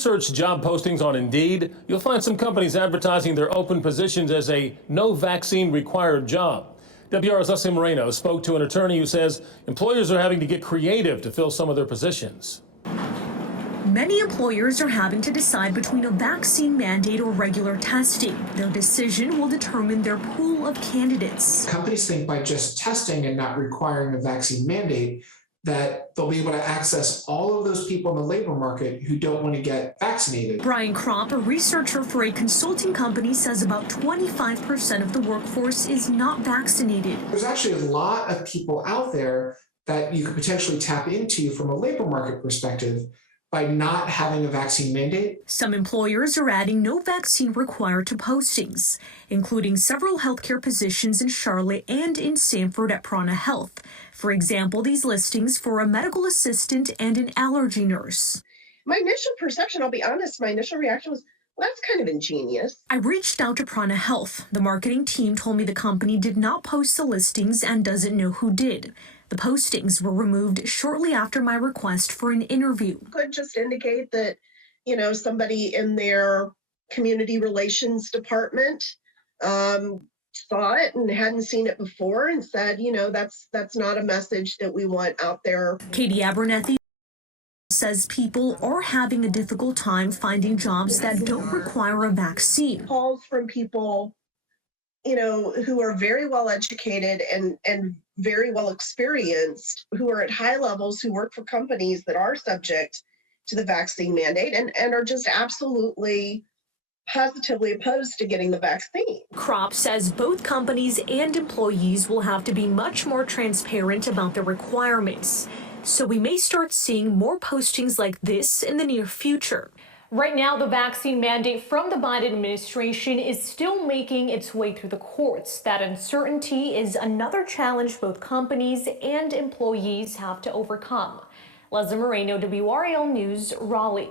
search job postings on Indeed, you'll find some companies advertising their open positions as a no vaccine required job. WRAL's Leslie Moreno spoke to an attorney who says employers are having to get creative to fill some of their positions. Many employers are having to decide between a vaccine mandate or regular testing. Their decision will determine their pool of candidates. Companies think by just testing and not requiring a vaccine mandate that they'll be able to access all of those people in the labor market who don't want to get vaccinated. Brian Kropp, a researcher for a consulting company, says about 25% of the workforce is not vaccinated. There's actually a lot of people out there that you could potentially tap into from a labor market perspective by not having a vaccine mandate. Some employers are adding no vaccine required to postings, including several healthcare positions in Charlotte and in Sanford at Prana Health. For example, these listings for a medical assistant and an allergy nurse. My initial perception, I'll be honest, my initial reaction was, well, that's kind of ingenious. I reached out to Prana Health. The marketing team told me the company did not post the listings and doesn't know who did. The postings were removed shortly after my request for an interview. Could just indicate that, somebody in their community relations department saw it and hadn't seen it before and said, that's not a message that we want out there. Kathryn Abernethy says people are having a difficult time finding jobs that don't require a vaccine. Calls from people, who are very well educated and very well experienced, who are at high levels, who work for companies that are subject to the vaccine mandate and are just absolutely positively opposed to getting the vaccine. Kropp says both companies and employees will have to be much more transparent about the requirements. So we may start seeing more postings like this in the near future. Right now, the vaccine mandate from the Biden administration is still making its way through the courts. That uncertainty is another challenge both companies and employees have to overcome. Leslie Moreno, WRAL News, Raleigh.